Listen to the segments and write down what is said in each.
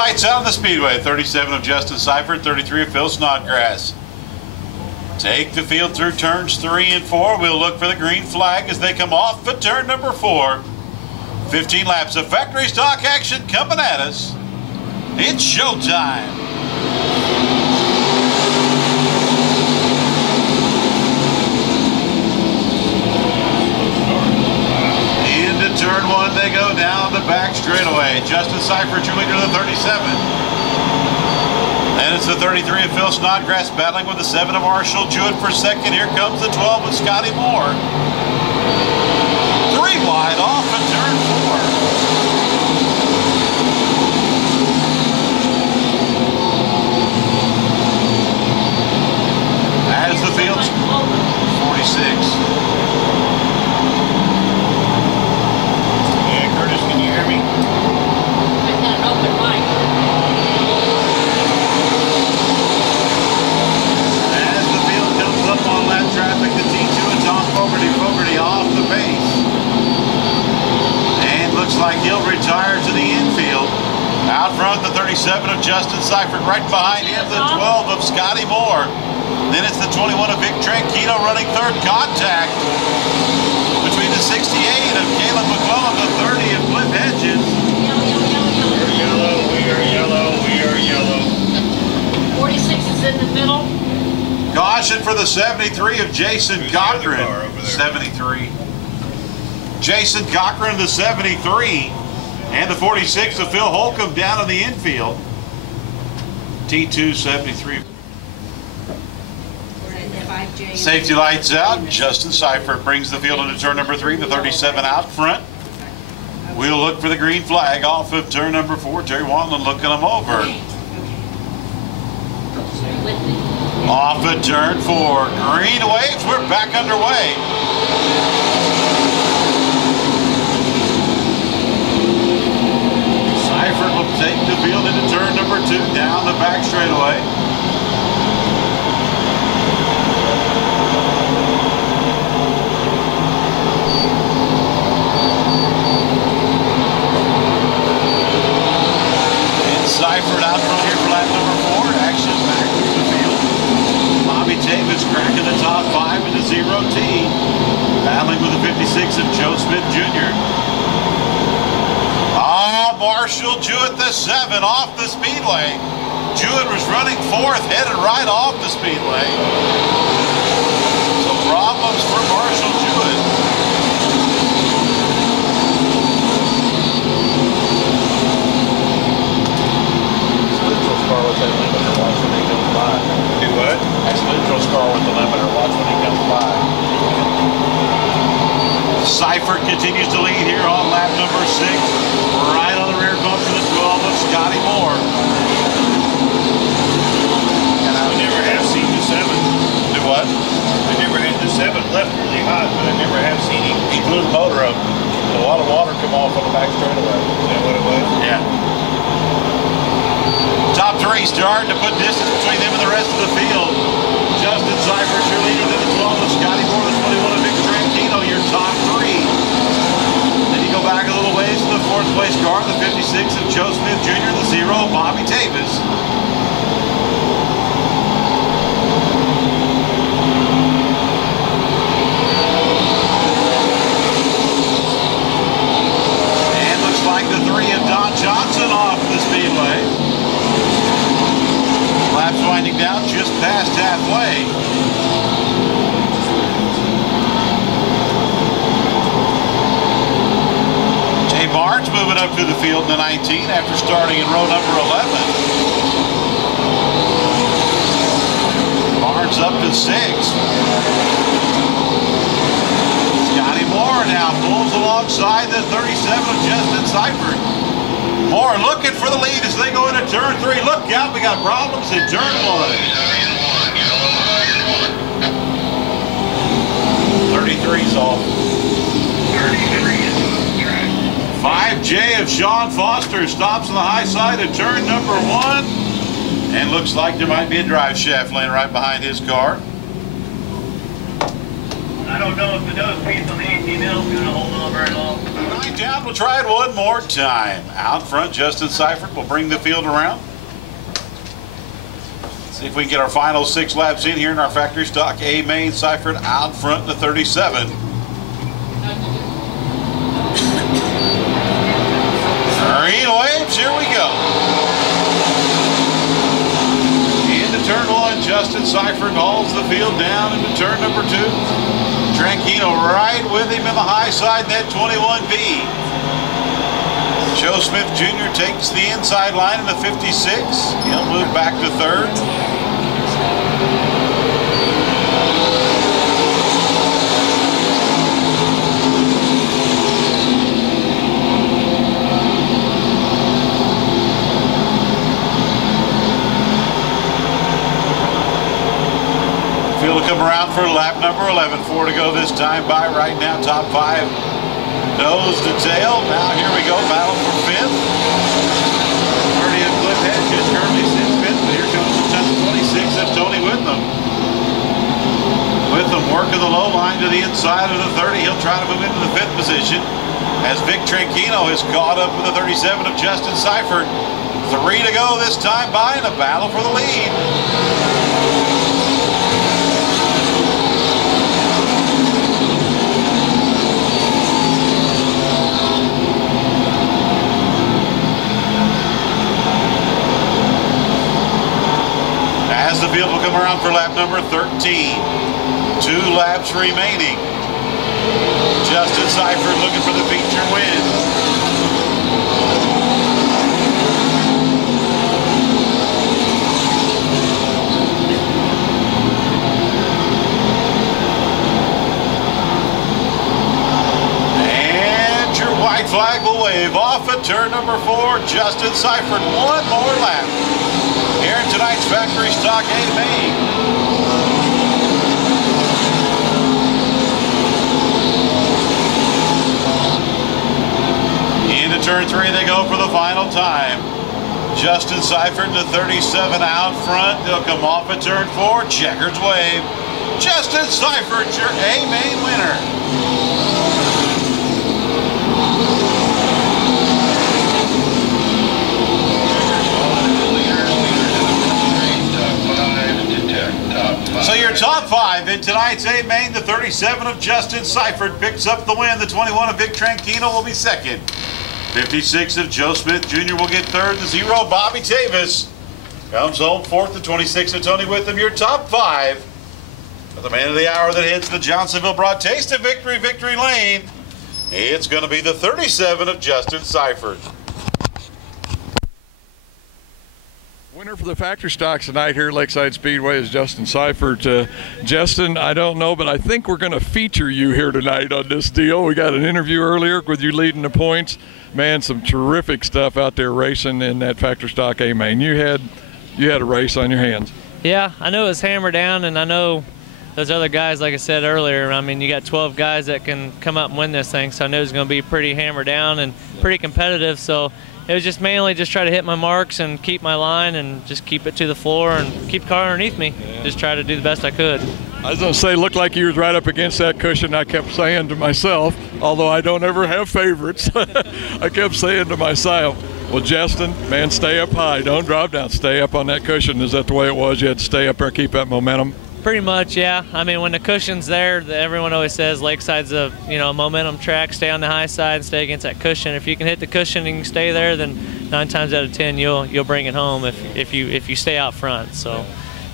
Lights out on the speedway. 37 of Justin Seifert, 33 of Phil Snodgrass. Take the field through turns 3 and 4. We'll look for the green flag as they come off at turn number 4. 15 laps of factory stock action coming at us. It's showtime. Into turn 1 they go down the back straightaway. Justin Seifert, your leader to the 37. And it's the 33 of Phil Snodgrass battling with the 7 of Marshall Jewett for second. Here comes the 12 of Scotty Moore. 3 wide off at turn 4. As the field's 46. Yeah, Curtis, can you hear me? I've got an open mic. As the field comes up on that traffic, the T2 and Tom Fogarty off the pace. And looks like he'll retire to the infield. Out front, the 37 of Justin Seifert. Right behind him, the 12 of Scotty Moore. Then it's the 21 of Vic Tranquino running third. Contact between the 68 of Caleb McClellan, the 30 of Cliff Hedges. We are yellow. 46 is in the middle. Caution for the 73 of Jason Cochran. 73. Jason Cochran, the 73. And the 46 of Phil Holcomb down in the infield. T2, 73. Safety lights out. Justin Seifert brings the field into turn number 3, the 37 out front. We'll look for the green flag off of turn number 4. Terry Wanlin looking them over. Off at turn 4. Green waves. We're back underway. Seifert will take the field into turn number 2 down the back straightaway. Seifert out front here for lap number 4. Action back through the field. Bobby Davis cracking the top 5 into 0T. Battling with the 56 of Joe Smith Jr. Marshall Jewett, the 7 off the speedway. Jewett was running 4th, headed right off the speedway. So problems for Marshall Jewett. Car with that limiter, watch when he comes by. Do what? That's Lidrell's car with the limiter, watch when he comes by. Seifert continues to lead here on lap number 6. Right on the rear bump for the 12 of Scotty Moore. We never have seen the 7. Do what? We never had the 7 left really hot, but I never have seen him. He blew the motor up. A lot of water come off on the back straightaway. Is that what it was? Yeah. Top 3 starting to put distance between them and the rest of the field. Justin Seifert, your leader, then the 12 of Scotty Moore, the 21 of Vic Tranquino, your top 3. Then you go back a little ways to the 4th place car, the 56 of Joe Smith Jr., the 0 of Bobby Davis. And looks like the 3 of Don Johnson off the speedway. Laps winding down just past halfway. Jay Barnes moving up to the field in the 19 after starting in row number 11. Barnes up to 6. Scotty Moore now pulls alongside the 37 of Justin Seifert. Moore looking for the lead as they go into turn 3. Look out, we got problems in turn 1. 33's off. 5J of Sean Foster stops on the high side of turn number 1. And looks like there might be a drive shaft laying right behind his car. I don't know if the nose piece on the 18L is going to hold on very long. 9 down, we'll try it one more time. Out front, Justin Seifert will bring the field around. See if we can get our final 6 laps in here in our factory stock A main. Seifert out front to 37. Green waves, here we go. Into turn 1, Justin Seifert hauls the field down into turn number 2. Tranquino right with him in the high side, that 21B. Joe Smith Jr. takes the inside line in the 56. He'll move back to 3rd. Field will come around for lap number 11. 4 to go this time by right now. Top 5 nose to tail. Now here we go. Battle for 5th. Bernie and Cliff Hedge just currently sits 5th. But here comes the 26 of Tony Witham. Witham working the low line to the inside of the 30. He'll try to move into the 5th position as Vic Tranquino is caught up with the 37 of Justin Seifert. 3 to go this time by in a battle for the lead. As the field will come around for lap number 13. 2 laps remaining. Justin Seifert looking for the feature win. And your white flag will wave off at turn number 4. Justin Seifert, 1 more lap here in tonight's factory stock A main. Into turn 3 they go for the final time. Justin Seifert to 37 out front. They'll come off at turn 4. Checkers wave. Justin Seifert, your A main winner. So your top 5 in tonight's A main, the 37 of Justin Seifert picks up the win. The 21 of Vic Tranquino will be 2nd. 56 of Joe Smith Jr. will get 3rd. The 0 of Bobby Tavis comes home 4th. The 26 of Tony Witham, your top 5. But the man of the hour that hits the Johnsonville Broad Taste of Victory, Victory Lane, it's going to be the 37 of Justin Seifert. Winner for the factory stocks tonight here at Lakeside Speedway is Justin Seifert. Justin, I don't know, but I think we're going to feature you here tonight on this deal. We got an interview earlier with you leading the points. Man, some terrific stuff out there racing in that factory stock A main. You had a race on your hands. Yeah, I know it was hammered down, and I know those other guys, like I said earlier, I mean, you got 12 guys that can come up and win this thing, so I knew it was going to be pretty hammered down and pretty competitive. So it was just mainly just try to hit my marks and keep my line and just keep it to the floor and keep the car underneath me. Yeah. Just try to do the best I could. I was going to say, looked like you was right up against that cushion. I kept saying to myself, although I don't ever have favorites, I kept saying to myself, well, Justin, man, stay up high. Don't drop down. Stay up on that cushion. Is that the way it was? You had to stay up there, keep that momentum? Pretty much, yeah. I mean, when the cushion's there, everyone always says Lakeside's a momentum track. Stay on the high side and stay against that cushion. If you can hit the cushion and you can stay there, then 9 times out of 10 you'll bring it home if you stay out front. So,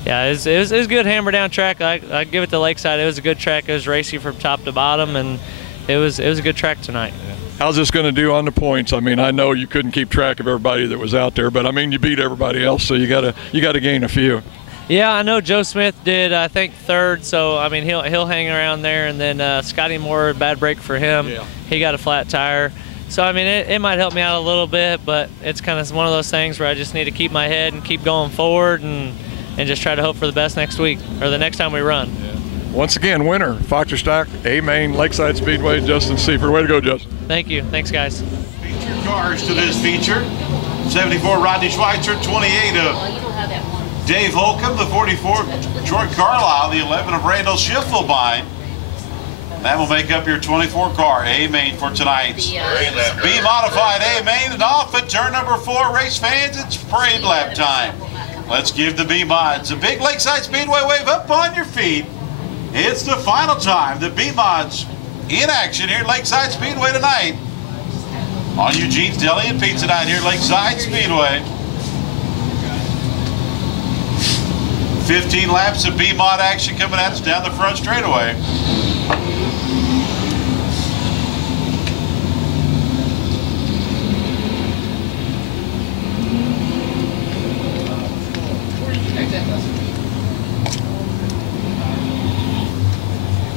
yeah, it was a good hammer down track. I give it to Lakeside. It was a good track. It was racy from top to bottom, and it was a good track tonight. Yeah. How's this going to do on the points? I mean, I know you couldn't keep track of everybody that was out there, but I mean, you beat everybody else, so you got to gain a few. Yeah, I know Joe Smith did, I think, 3rd, so, I mean, he'll hang around there. And then Scotty Moore, bad break for him. Yeah. He got a flat tire. So, I mean, it might help me out a little bit, but it's kind of one of those things where I just need to keep my head and keep going forward and just try to hope for the best next week or the next time we run. Yeah. Once again, winner, Factory Stock, A-Main, Lakeside Speedway, Justin Seifert. Way to go, Justin. Thank you. Thanks, guys. Feature cars to this feature. 74 Rodney Schweitzer, 28 of Dave Holcomb, the 44 Troy Carlisle, the 11 of Randall Schiffelbein. That will make up your 24 car A main for tonight's B modified A main. And off at turn number 4, race fans, it's parade lap time. Let's give the B mods a big Lakeside Speedway wave up on your feet. It's the final time. The B mods in action here at Lakeside Speedway tonight on Eugene's Deli and Pizza Night here at Lakeside Speedway. 15 laps of B mod action coming at us down the front straightaway.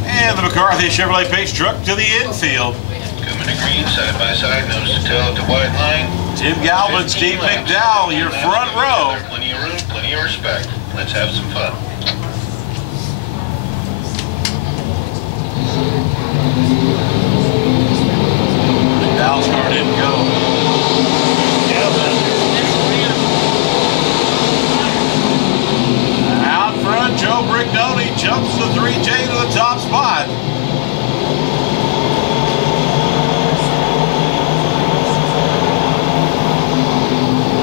And the McCarthy Chevrolet Pace truck to the infield. Coming to green, side by side, nose to tail at the white line. Tim Galvin, Steve McDowell, your front row. Plenty of room, plenty of respect. Let's have some fun. McDowell's car didn't go. Out front, Joe Brignoni jumps the 3J to the top spot.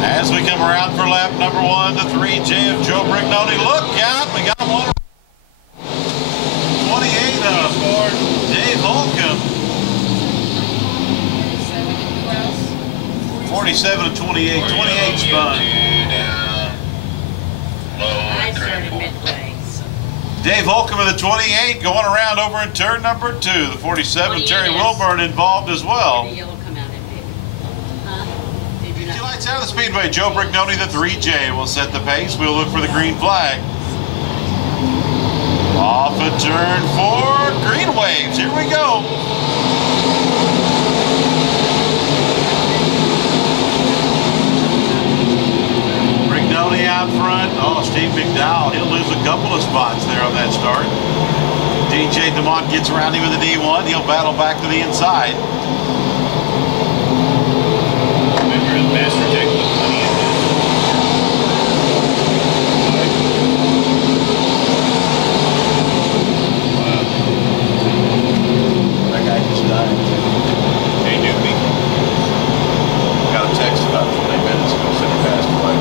As we come around for lap number 1, the 3J of Joe Brignoni. Look out, we got one. 28 of Dave Holcomb. 47 of 28. 28 spun. I started midway. Dave Holcomb in the 28 going around over in turn number 2. The 47, Terry Wilburn involved as well. The yellow come out in big. Huh? Did you Two not? lights out of the speedway. Joe Brignoni, the 3J, will set the pace. We'll look for the green flag. Off at turn 4, green waves. Here we go. Brignoni out front. Oh, Steve McDowell. He'll lose a couple of spots there on that start. DJ DeMont gets around him with the D1. He'll battle back to the inside. Remember, the master tech with plenty of That guy just died. Hey, Doobie. Got a text about 20 minutes ago, said he passed away.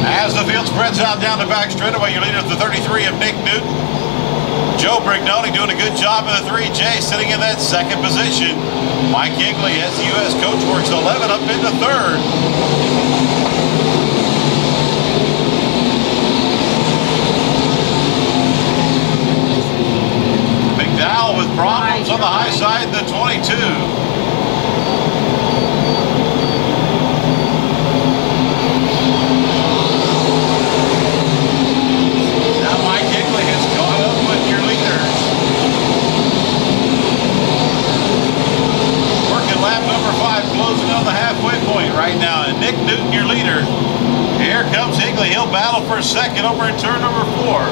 As the field spreads out down the back straightaway, your leader is the 33 of Nick Newton. Joe Brignoni doing a good job in the 3J, sitting in that second position. Mike Higley, SUS Coach Works 11 up into third. McDowell with problems on the high side, the 22. Now Mike Higley has caught up with your leaders. Working lap number 5, closing on the halfway point right now. And Nick Newton, your leader. Here comes Higley. He'll battle for second over in turn number 4.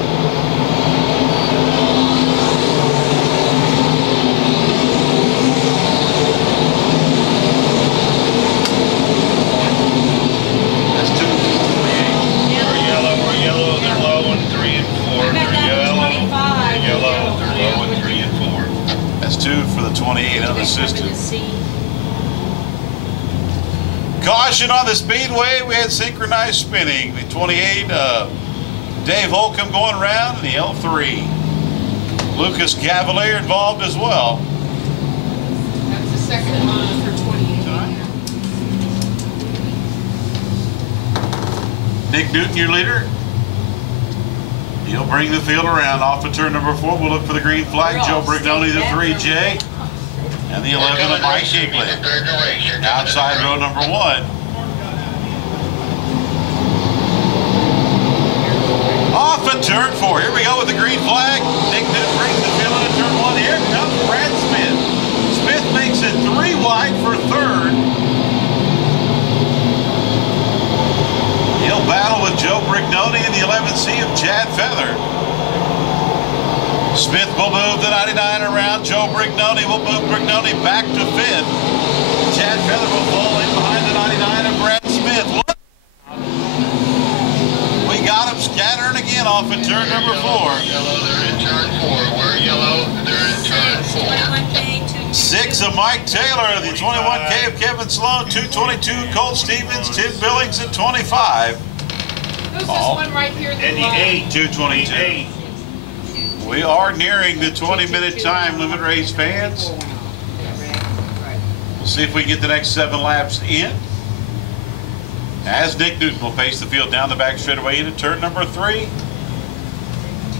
That's 2 for the 28 unassisted. Caution on the speedway. We had synchronized spinning. The 28, Dave Holcomb going around, and the L3. Lucas Cavalier involved as well. That's the second one for 28. Nick Newton, your leader. He'll bring the field around off of turn number 4. We'll look for the green flag. Joe Brignoni, the 3J. And the 11 of Mike Higley. Outside row number 1. Off at turn 4. Here we go with the green flag. Nick Newton brings the field into turn 1. Here comes Brad Smith. Smith makes it 3 wide for third. He'll battle with Joe Brignoni in the 11C of Chad Feather. Smith will move the 99 around. Joe Brignoni will move Brignoni back to 5th. Chad Feather will fall in behind the 99 of Brad Smith. Look. We got him scattering again off at turn number 4. Yellow, they're in turn 4. We're yellow, they're in turn 4. 21K, 6 of Mike Taylor, the 21K of Kevin Sloan, 222 Cole Stevens, Tim Billings at 25. Who's this one right here? And the 8. 222. We are nearing the 20-minute time limit, race fans. We'll see if we can get the next 7 laps in. As Nick Newton will pace the field down the back straightaway into turn number 3.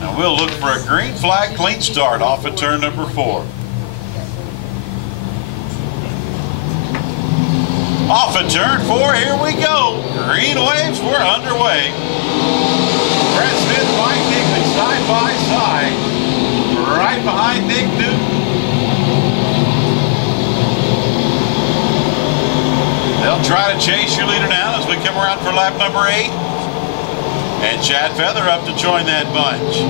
And we'll look for a green flag clean start off at turn number 4. Off at turn 4, here we go. Green waves, we're underway. Brad Smith, Mike Higley, side by side. Right behind Nick Newton. They'll try to chase your leader down as we come around for lap number 8. And Chad Feather up to join that bunch.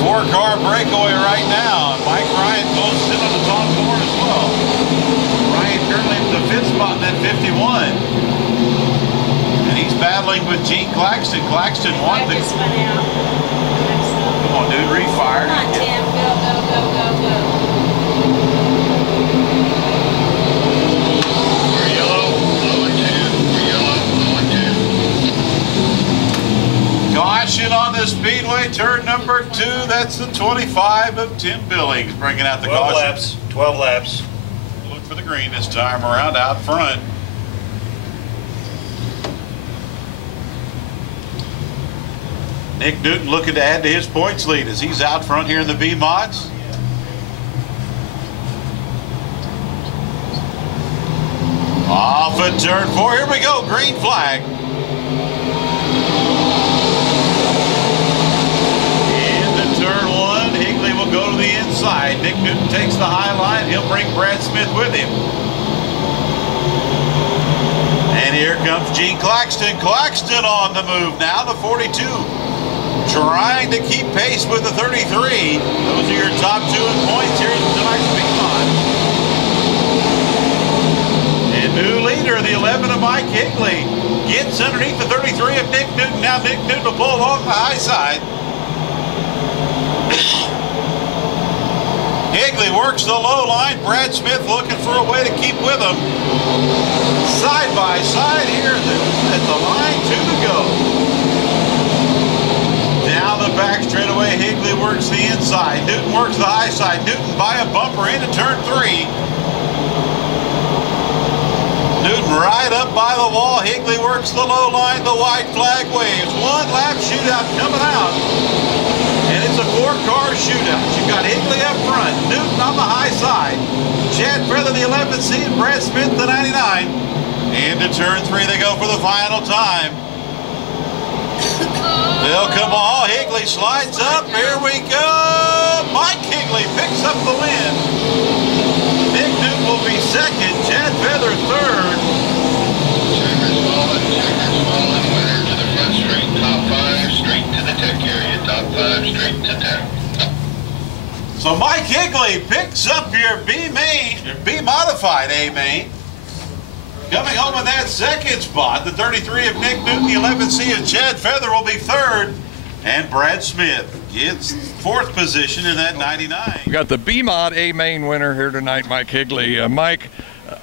4-car breakaway right now. Mike Ryan goes in on the top board as well. Ryan currently in the 5th spot in that 51. And he's battling with Gene Claxton. Claxton won the... just went out. Come on, dude, refire. Come on, Tim. Go, go, go, go, go. We're yellow, low and 2. We're yellow, low and 2. Caution on the speedway, turn number 2. That's the 25 of Tim Billings, bringing out the 12 caution. laps. 12 laps. Look for the green this time around out front. Nick Newton looking to add to his points lead as he's out front here in the B mods. Off at turn 4. Here we go. Green flag. Into turn 1. Higley will go to the inside. Nick Newton takes the high line. He'll bring Brad Smith with him. And here comes Gene Claxton. Claxton on the move now. The 42. Trying to keep pace with the 33. Those are your top 2 in points here in tonight's B-Mod. And new leader, the 11 of Mike Higley, gets underneath the 33 of Nick Newton. Now Nick Newton will pull along the high side. Higley works the low line. Brad Smith looking for a way to keep with him. Side by side here at the line, 2 to go. Down the back straightaway, Higley works the inside. Newton works the high side. Newton by a bumper into turn 3. Newton right up by the wall. Higley works the low line. The white flag waves. 1 lap shootout coming out. And it's a 4-car shootout. You've got Higley up front. Newton on the high side. Chad Feather, the 11C, and Brad Smith, the 99. Into turn 3 they go for the final time. They'll come on. Higley slides up. Here we go. Mike Higley picks up the win. Nick Newton will be 2nd. Chad Feather 3rd. Checkers falling, winner to the front straight, top 5, straight to the tech area, top 5, straight to tech. So Mike Higley picks up your B modified A main. Coming home in that 2nd spot, the 33 of Nick Newton, the 11C of Chad Feather will be 3rd. And Brad Smith gets 4th position in that 99. We got the B-Mod A main winner here tonight, Mike Higley. Mike,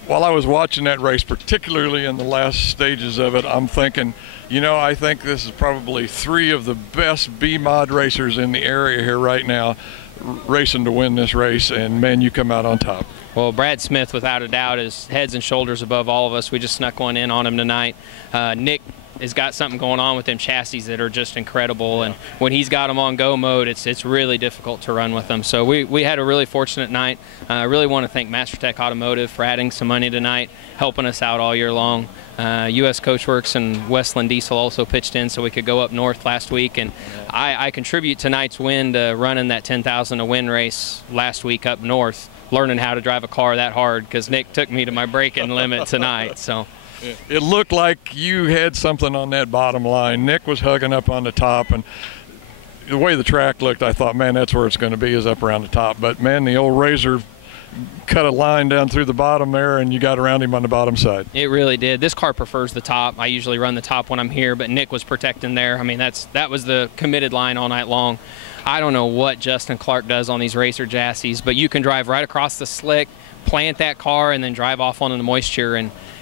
while I was watching that race, particularly in the last stages of it, I'm thinking, you know, I think this is probably 3 of the best B-Mod racers in the area here right now, racing to win this race, and man, you come out on top. Well, Brad Smith, without a doubt, is heads and shoulders above all of us. We just snuck one in on him tonight. Nick has got something going on with them chassis that are just incredible, and when he's got them on go mode, it's really difficult to run with them. So we had a really fortunate night. I really want to thank MasterTech Automotive for adding some money tonight, helping us out all year long. U.S. Coachworks and Westland Diesel also pitched in so we could go up north last week, and I contribute tonight's win to running that 10,000 to win race last week up north, learning how to drive a car that hard because Nick took me to my braking limit tonight. So it looked like you had something on that bottom line. Nick was hugging up on the top, and the way the track looked, I thought, man, that's where it's going to be, is up around the top. But, man, the old Razor cut a line down through the bottom there, and you got around him on the bottom side. It really did. This car prefers the top. I usually run the top when I'm here, but Nick was protecting there. I mean, that was the committed line all night long. I don't know what Justin Clark does on these racer chassis, but you can drive right across the slick, plant that car, and then drive off onto the moisture.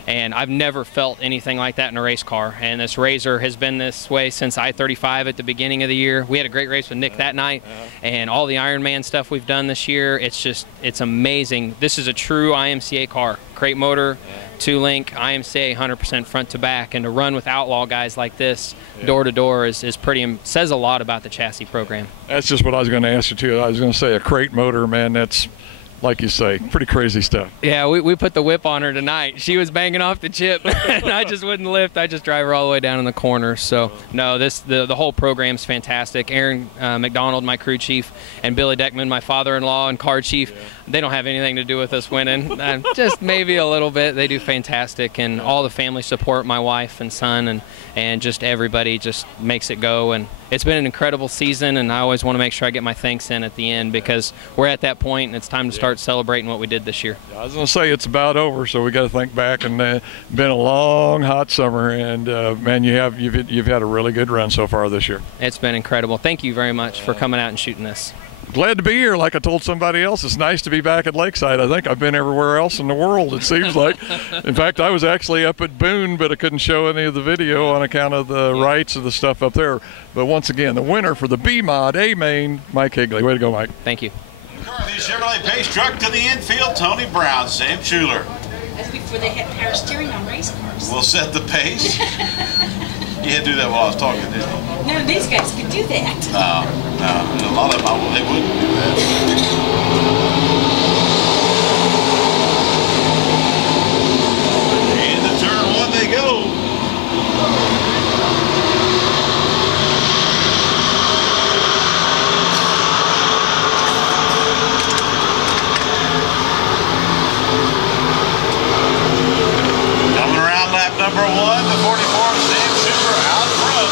And I've never felt anything like that in a race car. And this Razor has been this way since I-35 at the beginning of the year. We had a great race with Nick that night, and all the Ironman stuff we've done this year. It's amazing. This is a true IMCA car. Crate motor, 2-link, IMCA 100% front to back. And to run with outlaw guys like this door to door is pretty, says a lot about the chassis program. That's just what I was going to ask you too. I was going to say a crate motor, man, that's, like you say, pretty crazy stuff. Yeah, we put the whip on her tonight. She was banging off the chip, and I just wouldn't lift. I just drive her all the way down in the corner. So, no, the whole program's fantastic. Aaron McDonald, my crew chief, and Billy Deckman, my father-in-law and car chief, they don't have anything to do with us winning. Just maybe a little bit. They do fantastic, and all the family support, my wife and son, and just everybody just makes it go. And it's been an incredible season, and I always want to make sure I get my thanks in at the end, because we're at that point, and it's time to start celebrating what we did this year. I was going to say it's about over, so we got to think back, and been a long, hot summer, and man, you've had a really good run so far this year. It's been incredible. Thank you very much for coming out and shooting this. Glad to be here. Like I told somebody else, it's nice to be back at Lakeside. I think I've been everywhere else in the world, it seems like. In fact, I was actually up at Boone, but I couldn't show any of the video on account of the rights of the stuff up there. But once again, the winner for the B-Mod A-Main, Mike Higley. Way to go, Mike. Thank you. McCarthy Chevrolet Pace truck to the infield, Tony Brown, Sam Schuler. That's before they had power steering on race cars. We'll set the pace. You had to do that while I was talking, didn't you? None of these guys could do that. No. A lot of them, they wouldn't do that. Into turn one they go. Coming around lap number one, the 44 Sam Schuler out front.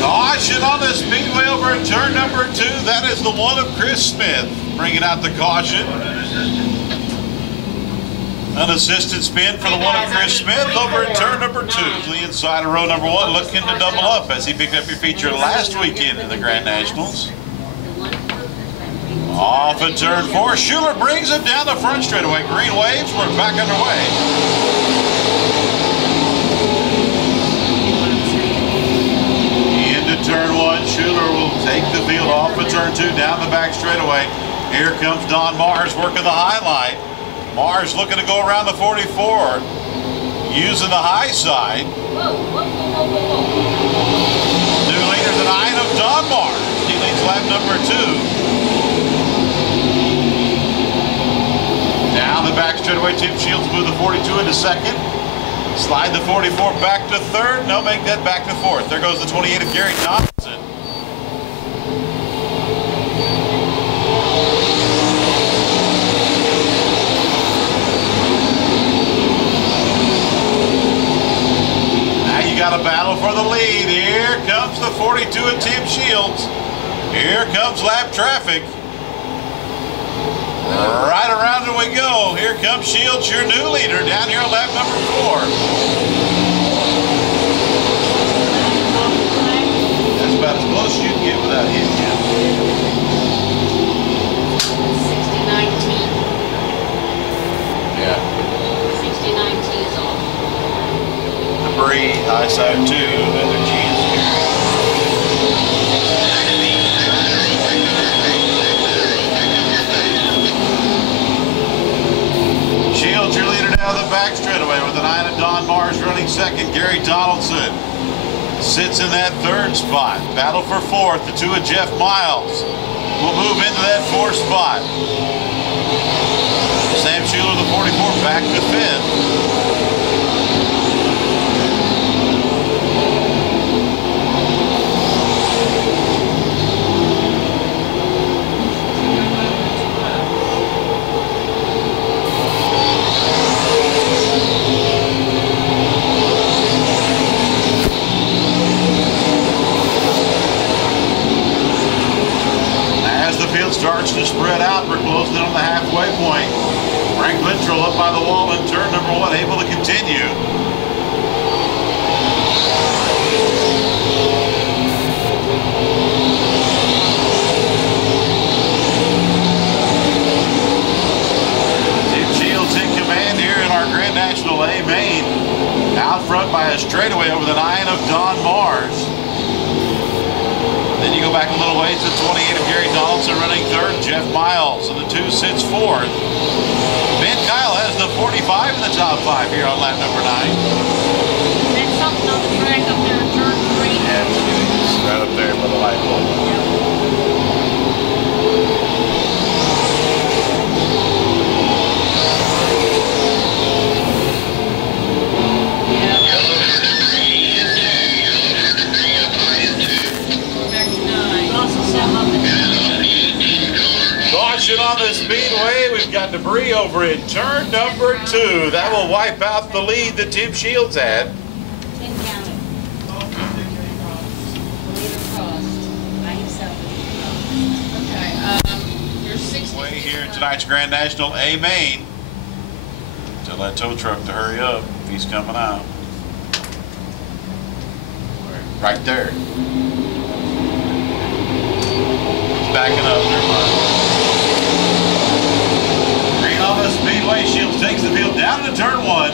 Caution on the speedway over in turn number two. That is the one of Chris Smith bringing out the caution. Unassisted spin for the one of Chris Smith over in turn number two. To the inside of row number one, looking to double up as he picked up your feature last weekend in the Grand Nationals. Off in turn four, Schuler brings it down the front straightaway. Green waves, we're back underway. Into turn one, Schuler will take the field off of turn two, down the back straightaway. Here comes Don Mars working the highlight. Mars looking to go around the 44, using the high side. New leader tonight of Don Mars. He leads lap number two. Down the back straightaway, Tim Shields move the 42 into second. Slide the 44 back to third. No, make that back to fourth. There goes the 28 of Gary Thompson. Got a battle for the lead. Here comes the 42 of Tim Shields. Here comes lap traffic. Right around it we go. Here comes Shields, your new leader, down here on lap number four. That's about as close as you can get without hitting him. 60-19. Yeah. 60-19 is off. Debris, high side two, leather jeans. Shields, your leader down the back straightaway with the 9 of Don Mars running second. Gary Donaldson sits in that third spot. Battle for fourth. The 2 of Jeff Miles will move into that fourth spot. Sam Schuler, the 44, back to fifth. of turn number 1, able to continue. Tim Shields in command here in our Grand National A main. Out front by a straightaway over the 9 of Don Mars. Then you go back a little ways to 28 of Gary Donaldson running 3rd. Jeff Miles in the 2 sits 4th. Ben Kyle has the 45 in the top 5 here on lap number 9. That's something on the track up there in turn 3. Yeah, it's right up there by the light pole. Caution on the speedway. We've got debris over in turn number 2. That will wipe out the lead that Tim Shields had. 10 counted. Leader crossed by himself. Okay, you're 60. Way here in tonight's Grand National A main. Tell that tow truck to hurry up. He's coming out. Right there. He's backing up. Never mind. Green on the speedway. Shields takes the field down to turn 1.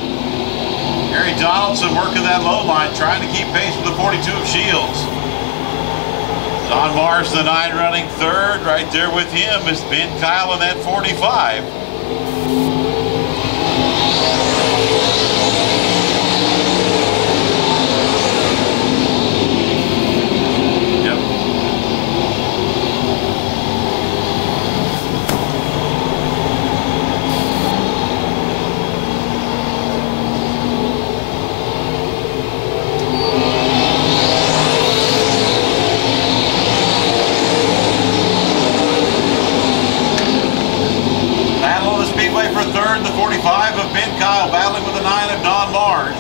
Gary Donaldson working that low line, trying to keep pace with the 42 of Shields. Don Mars, the 9, running 3rd. Right there with him is Ben Kyle in that 45. For 3rd, the 45 of Ben Kyle, battling with the 9 of Don Mars.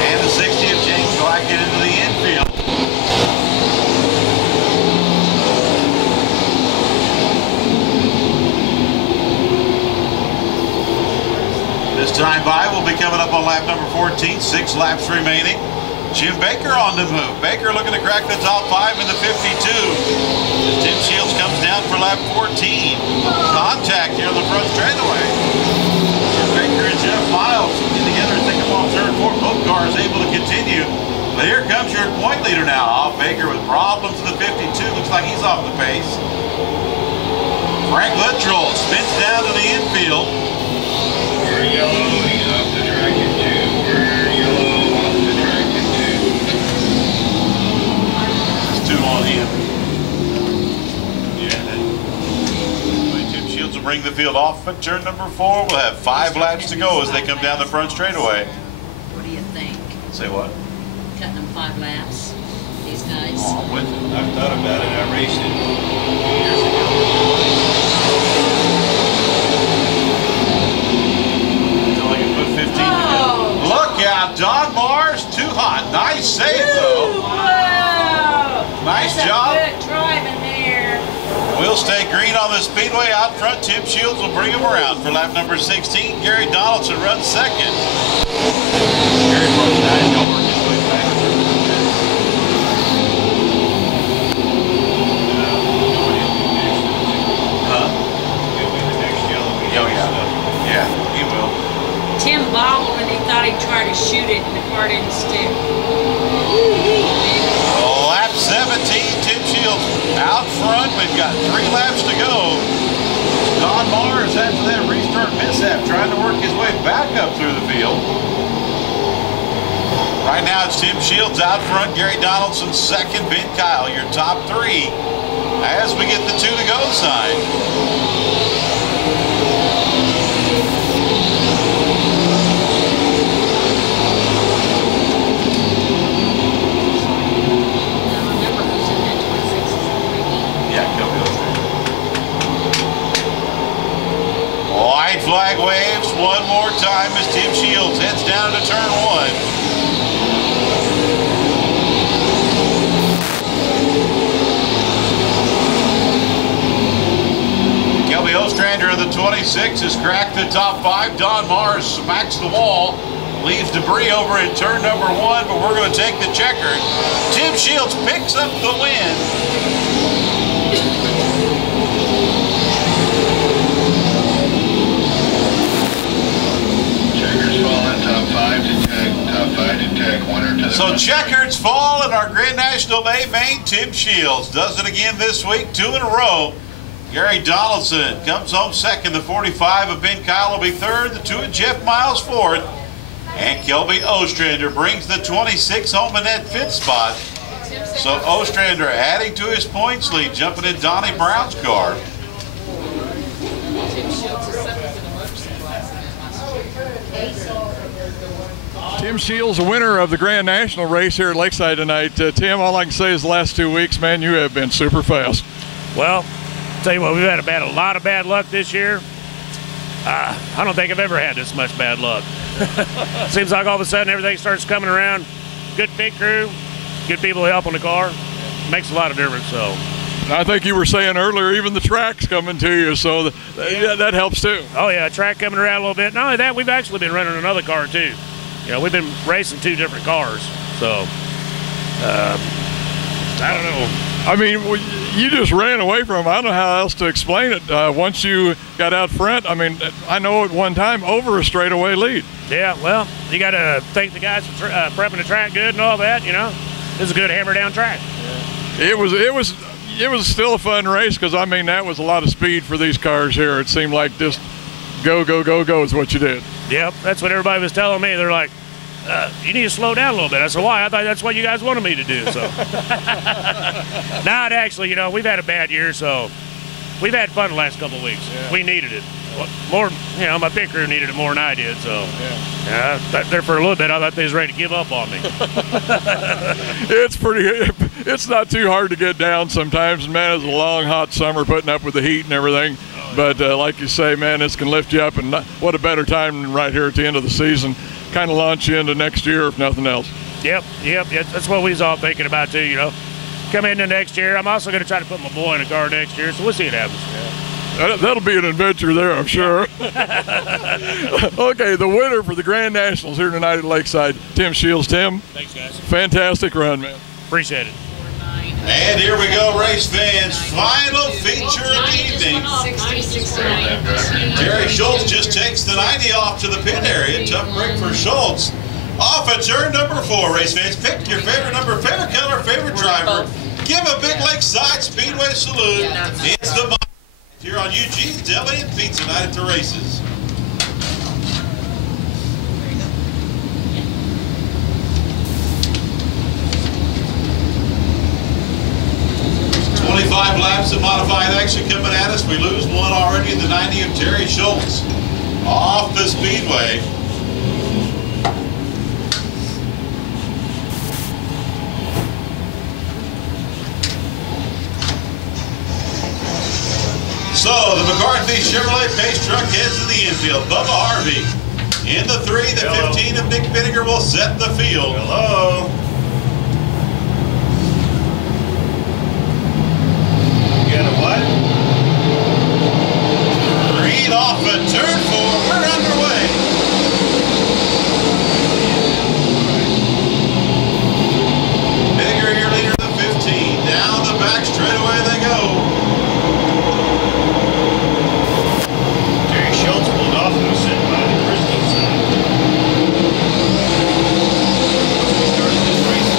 And the 60 of James Blackett into the infield. This time by will be coming up on lap number 14, 6 laps remaining. Jim Baker on the move. Baker looking to crack the top 5 in the 52. As Tim Shields comes down for lap 14. Contact here on the front straightaway. Jim Baker and Jeff Miles get together and take them off turn 4. Both cars able to continue. But here comes your point leader now. Baker with problems in the 52. Looks like he's off the pace. Frank Littrell spins down to the infield. We're yellow. He's off the track in 2. We're yellow off the track in 2. There's 2 on him. Yeah. Tim Shields will bring the field off at turn number 4. We'll have 5 laps to go as they come down the front straightaway. What do you think? Say what? Cutting them 5 laps, these guys. Oh, I'm with you. I've thought about it. I raced it 2 years ago. Until I can put 15 together. Look out, Don Mars, too hot. Nice save, though. Wow! Nice That's job. a good driving there. We'll stay green on the speedway. Out front, Tim Shields will bring him around for lap number 16. Gary Donaldson runs 2nd. Gary runs 9. He'll work his way back. Huh? He'll be the next yellow. Oh, yeah. Yeah, he will. Tim bobbled and he thought he'd try to shoot it and the car didn't stick. Lap 17, Tim Shields out front. We've got 3 laps to go. Don Mars, after that restart mishap, trying to work his way back up through the field. Right now it's Tim Shields out front, Gary Donaldson 2nd, Ben Kyle, your top 3 as we get the 2 to go sign. White flag waves one more time as Tim Shields heads down to turn 1. Ostrander of the 26 has cracked the top 5. Don Mars smacks the wall, leaves debris over in turn number 1, but we're going to take the checker. Tim Shields picks up the win. So Checkered's fall in our Grand National A main. Tim Shields does it again this week, 2 in a row. Gary Donaldson comes home second. The 45 of Ben Kyle will be third. The 2 of Jeff Miles fourth. And Kelby Ostrander brings the 26 home in that 5th spot. So Ostrander adding to his points lead, jumping in Donnie Brown's car. Tim Shields, a winner of the Grand National race here at Lakeside tonight. Tim, all I can say is the last 2 weeks, man, you have been super fast. Well, tell you what, we've had a lot of bad luck this year. I don't think I've ever had this much bad luck. Seems like all of a sudden everything starts coming around. Good pit crew, good people to help on the car. Makes a lot of difference. So I think you were saying earlier, even the track's coming to you, so that helps too. Oh yeah, track coming around a little bit. Not only that, we've actually been running another car too. You know, we've been racing 2 different cars, so I don't know. I mean, you just ran away from him. I don't know how else to explain it. Once you got out front, I mean, I know at one time over a straightaway lead. Yeah, well, you got to thank the guys for prepping the track good and all that. You know, this is a good hammer down track. Yeah. It was still a fun race because I mean that was a lot of speed for these cars here. It seemed like just go, go, go, go is what you did. Yep, that's what everybody was telling me. They're like, you need to slow down a little bit. I said, why? I thought that's what you guys wanted me to do. So, not actually, you know, we've had a bad year, so we've had fun the last couple of weeks. Yeah. We needed it. More, you know, my pit crew needed it more than I did. So, yeah, there for a little bit, I thought they was ready to give up on me. It's not too hard to get down sometimes. And man, it's a long, hot summer putting up with the heat and everything. But like you say, man, this can lift you up, and what a better time than right here at the end of the season. Kind of launch you into next year, if nothing else. Yep. That's what we was all thinking about too. You know, come into next year. I'm also going to try to put my boy in a car next year, so we'll see what happens. Yeah. That'll be an adventure there, I'm sure. Okay, the winner for the Grand Nationals here tonight at Lakeside, Tim Shields. Tim, thanks, guys. Fantastic run, man. Appreciate it. And here we go, race fans. Final feature of the evening. 60-69. Terry Schultz just takes the 90 off to the pit area. Tough break for Schultz. Off at turn number 4, race fans. Pick your favorite number, favorite color, favorite driver. Give a big Lakeside Speedway salute. It's the here on Eugene's Deli and Pizza Night at the races. Five laps of modified action coming at us. We lose one already in the 90 of Terry Schultz off the speedway. So the McCarthy Chevrolet Pace truck heads to the infield. Bubba Harvey in the 3. The Hello. 15 of Nick Vinegar will set the field. Hello. Green off at turn 4. We're underway. Bigger, your leader, the 15. Down the back straightaway they go. Terry Schultz pulled off and was sitting by the Christie side. We started this race.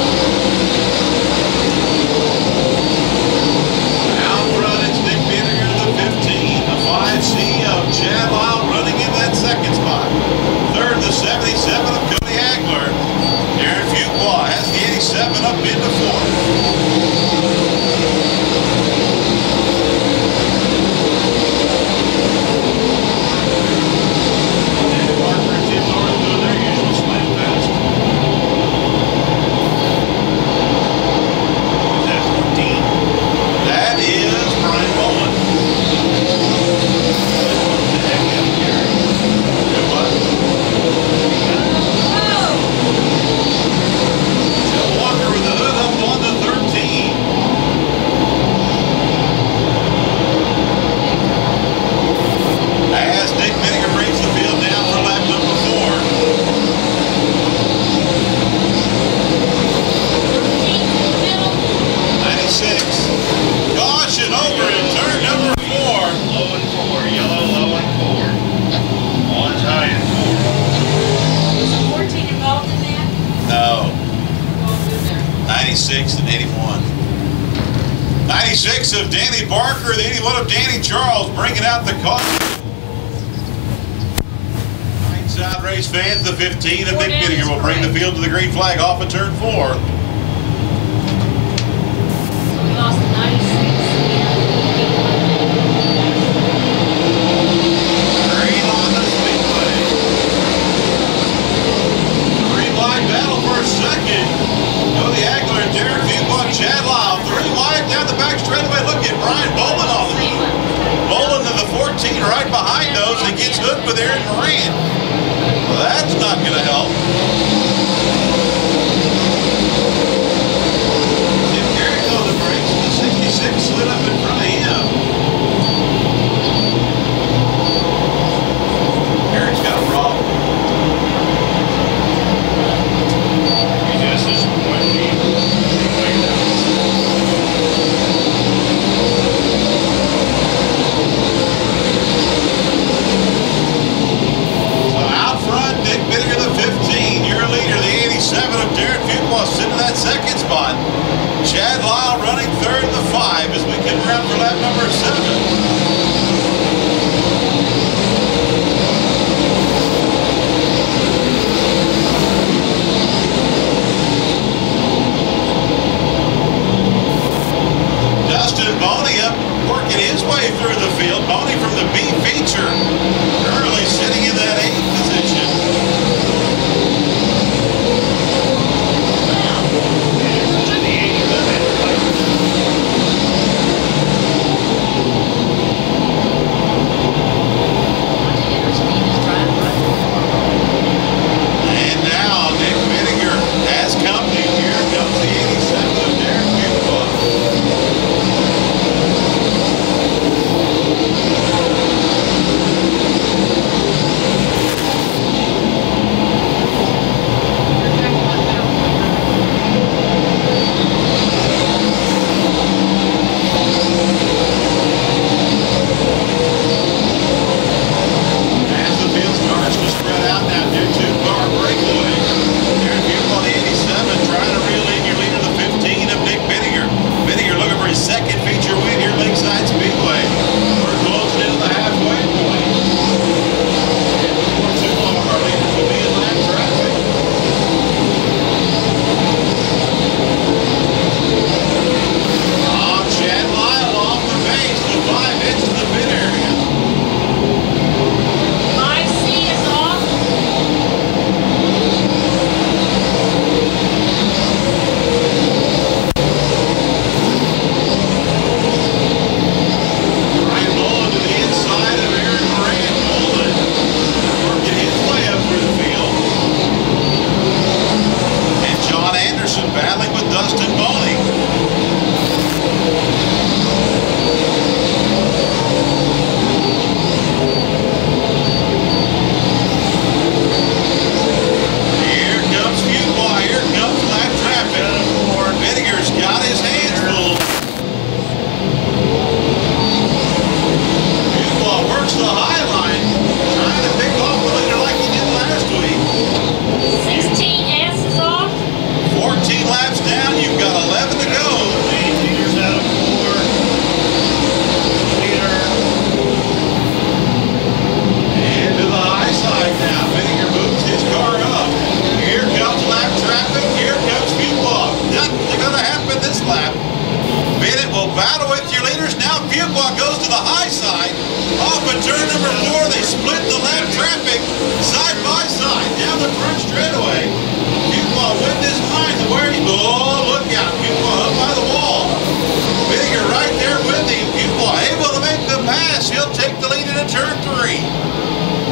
Out front, it's Nick Vinegar, the 15. The 5C of Chad Lyle running in that 2nd spot. 3rd, the 77 of Cody Hagler. Darren Fuqua has the 87 up into 4th. Eddie Barker, the 81 of Danny Charles, bringing out the caution. Inside race fans, the 15 of Nick Bittinger will bring the field to the green flag off of turn 4. We lost 96. Green on the speedway. Green line battle for a second. Cody Agler and Derek Dubois, Chad Lyle. 3 wide down the back straightaway. Look at Brian Bolin on the move. Bolin to the 14 right behind those and gets hooked with Aaron Moran. Well, that's not going to help. Tim Garrett on the brakes. The 66 slid up in front of him. Garrett's got a problem. He just disappointed me. Nick Bittinger, the 15, your leader, the 87 of Derek Fuqua, sitting in that second spot. Chad Lyle running third in the 5 as we come around for lap number 7. Dustin Boney up, working his way through the field. Boney from the B feature, currently sitting in that 8th position. And now Nick Bittinger has company. Here comes the 87 of Derek Fuqua. As the field starts to spread out now, due to car breakaway. Derek Fuqua, the 87, trying to reel in your leader, the 15 of Nick Bittinger. Bittinger looking for his second feature win here at Lakeside Speedway. We're closing into the halfway point. And before too long, our leaders will be in lap traffic. Chad Lyle off the base, the 5 hits to the pit area. My C is off. Ryan Nolan to the inside of Aaron Moran. Nolan working his way up through the field. And John Anderson battling with Dustin Boney. Here comes Fuqua. Here comes lap traffic. Bittinger's got his hands full. Fuqua works the high line, trying to pick off the leader like he did last week. 16S is off. 14 laps down, you've got 11 to go. Leaders out of 4. Leader. And to the high side now. Bittinger moves his car up. Here comes lap traffic. Here comes Fuqua. Nothing's going to happen this lap. Bennett will battle with your leaders. Now Fuqua goes to the high side. Off of turn number 4, they split the lap traffic side by side down the front straightaway. Fuqua with his line to where he, oh, look out. Fuqua up by the wall. Bittinger right there with him. Fuqua able to make the pass. He'll take the lead into turn 3.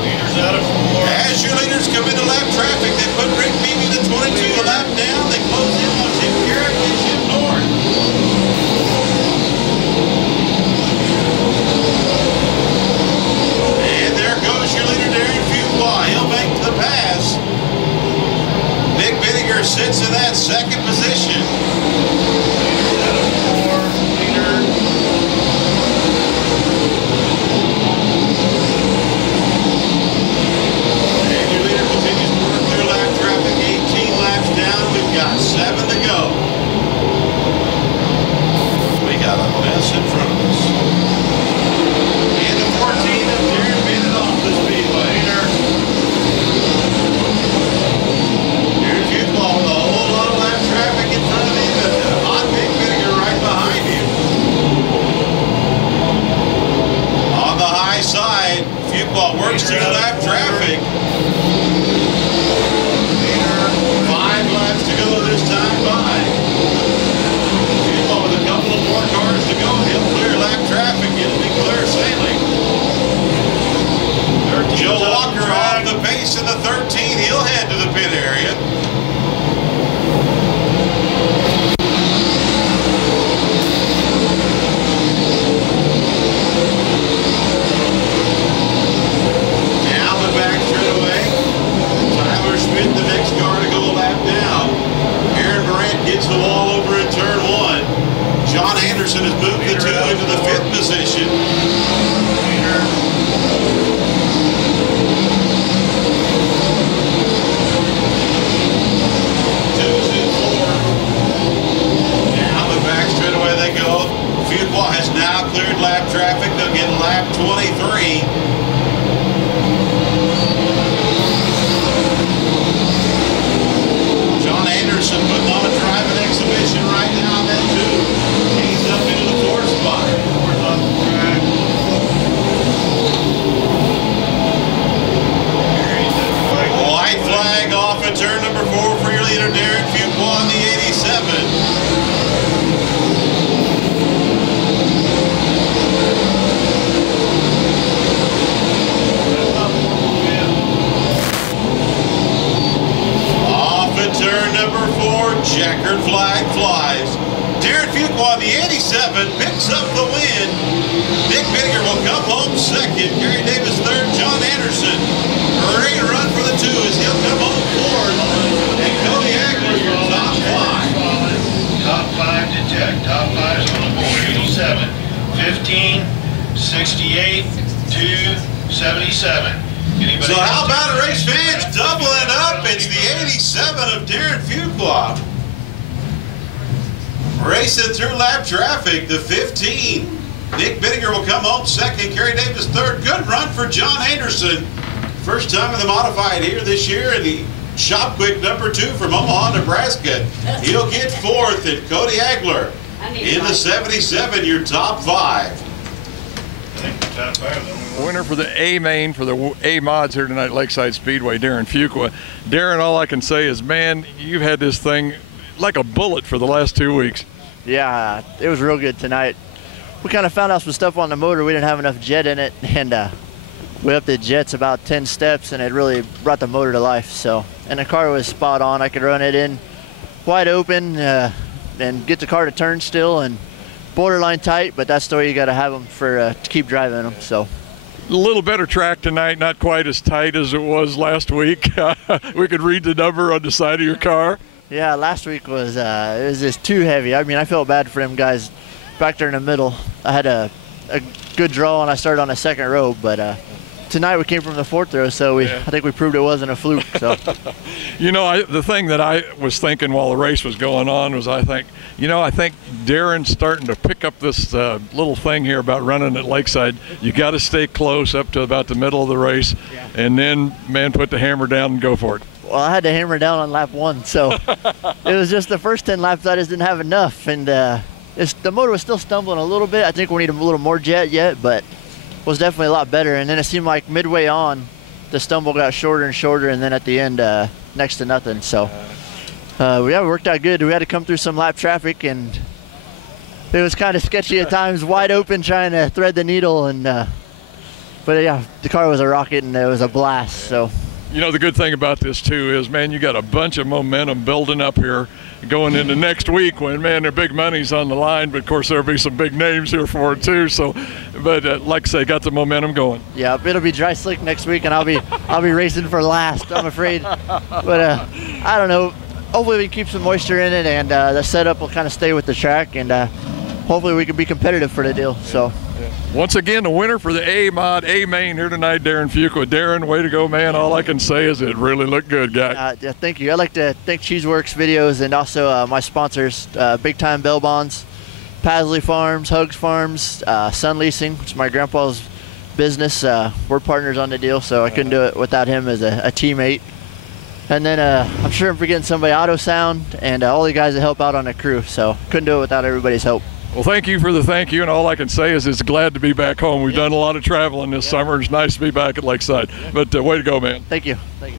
Leaders out of 4. As your leaders come into lap traffic, they put Rick Beebe to 22 a lap down. They close in on Tim Garrett and Jim North. And there goes your leader, Darren Fuqua. He'll make the pass. Nick Bittinger sits in that second position. Leaders out of 4. Leader. Fuqua works through lap traffic. 5 laps to go this time by. Fuqua with a couple of more cars to go. He'll clear lap traffic. It'll be clear sailing. Joe Walker off the pace in the 13. He'll head to the pit area. The wall over in turn 1. John Anderson has moved the 2 into the 5th position. Two's in 4. Down the back straightaway they go. Fuqua has now cleared lap traffic. They'll get lap 23. Anderson putting on a driving exhibition right now, then too. He's up into the 4th spot. Fourth on the track. White flag off at turn number 4 for your leader, Darren Fuqua on the 87. Turn number 4, checkered flag flies. Darren Fuqua on the 87 picks up the win. Nick Biddinger will come home 2nd. Gary Davis 3rd. John Anderson. Great run for the 2 as he'll come home 4th. And Cody Agler, your top 5. Top 5 to check. Top 5's on the board. 87, 15, 68, 2, 77. So how about it, race fans? Doubling up. It's the 87 of Darren Fuqua. Racing through lap traffic, the 15. Nick Biddinger will come home 2nd. Kerry Davis 3rd. Good run for John Anderson. First time in the modified here this year, and the shop quick number 2 from Omaha, Nebraska. He'll get 4th, and Cody Agler in the 77, your top 5. Winner for the A main for the A mods here tonight at Lakeside Speedway, Darren Fuqua. Darren, all I can say is, man, you've had this thing like a bullet for the last 2 weeks. Yeah, it was real good tonight. We kind of found out some stuff on the motor. We didn't have enough jet in it, and we upped the jets about 10 steps, and it really brought the motor to life. So, and the car was spot on. I could run it in wide open and get the car to turn still, and borderline tight, but that's the way you got to have them for to keep driving them. So a little better track tonight, not quite as tight as it was last week. We could read the number on the side of your car. Yeah, last week was it was just too heavy. I mean, I felt bad for them guys back there in the middle. I had a good draw and I started on the 2nd row, but tonight we came from the 4th row, so I think we proved it wasn't a fluke. So, you know, the thing that I was thinking while the race was going on was, I think Darren's starting to pick up this little thing here about running at Lakeside. You got to stay close up to about the middle of the race, and then, man, put the hammer down and go for it. Well, I had to hammer down on lap 1, so it was just the first 10 laps I just didn't have enough, and the motor was still stumbling a little bit. I think we need a little more jet yet, but was definitely a lot better. And then it seemed like midway on, the stumble got shorter and shorter, and then at the end, next to nothing. So, we worked out good. We had to come through some lap traffic, and it was kind of sketchy at times, wide open trying to thread the needle. And but yeah, the car was a rocket, and it was a blast. So. You know, the good thing about this, too, is, man, you got a bunch of momentum building up here going into next week when, man, their big money's on the line. But, of course, there'll be some big names here for it, too. So, but like I say, got the momentum going. Yeah, it'll be dry slick next week, and I'll be racing for last, I'm afraid. But I don't know. Hopefully we can keep some moisture in it, and the setup will kind of stay with the track, and hopefully we can be competitive for the deal. So. Once again, the winner for the A-Mod, A-Main here tonight, Darren Fuqua. Darren, way to go, man. All I can say is it really looked good, guy. Yeah, thank you. I'd like to thank Cheeseworks Videos and also my sponsors, Big Time Bell Bonds, Pasley Farms, Hugs Farms, Sun Leasing, which is my grandpa's business. We're partners on the deal, so I couldn't do it without him as a teammate. And then I'm sure I'm forgetting somebody, Auto Sound, and all the guys that help out on the crew. So couldn't do it without everybody's help. Well, thank you for the thank you, and all I can say is it's glad to be back home. We've done a lot of traveling this summer. It's nice to be back at Lakeside. But way to go, man. Thank you. Thank you.